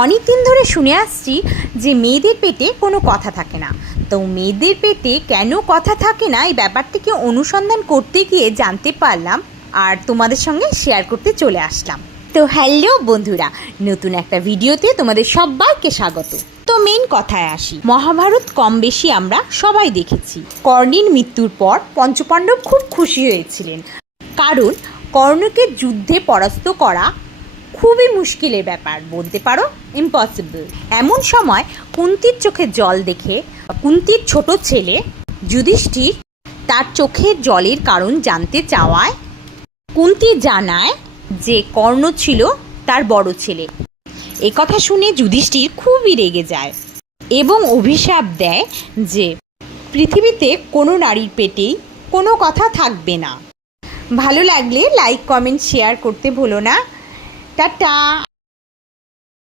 অনেক দিন ধরে শুনে আসছি যে মেয়েদের পেটে কোনো কথা থাকে না। তো মেয়েদের পেটে কেন কথা থাকে না এই ব্যাপারটিকে অনুসন্ধান করতে গিয়ে জানতে পারলাম, আর তোমাদের সঙ্গে শেয়ার করতে চলে আসলাম। তো হ্যালো বন্ধুরা, নতুন একটা ভিডিওতে তোমাদের সবাইকে স্বাগত। তো মেন কথায় আসি, মহাভারত কম বেশি আমরা সবাই দেখেছি। কর্ণের মৃত্যুর পর পঞ্চপাণ্ডব খুব খুশি হয়েছিলেন, কারণ কর্ণকে যুদ্ধে পরাস্ত করা খুবই মুশকিলের ব্যাপার, বলতে পারো ইম্পসিবল। এমন সময় কুন্তির চোখে জল দেখে কুন্তির ছোট ছেলে যুধিষ্ঠির তার চোখের জলের কারণ জানতে চাওয়ায় কুন্তি জানায় যে কর্ণ ছিল তার বড় ছেলে। কথা শুনে যুধিষ্ঠির খুবই রেগে যায় এবং অভিশাপ দেয় যে পৃথিবীতে কোনো নারীর পেটেই কোনো কথা থাকবে না। ভালো লাগলে লাইক, কমেন্ট, শেয়ার করতে ভুলো না। টাটা।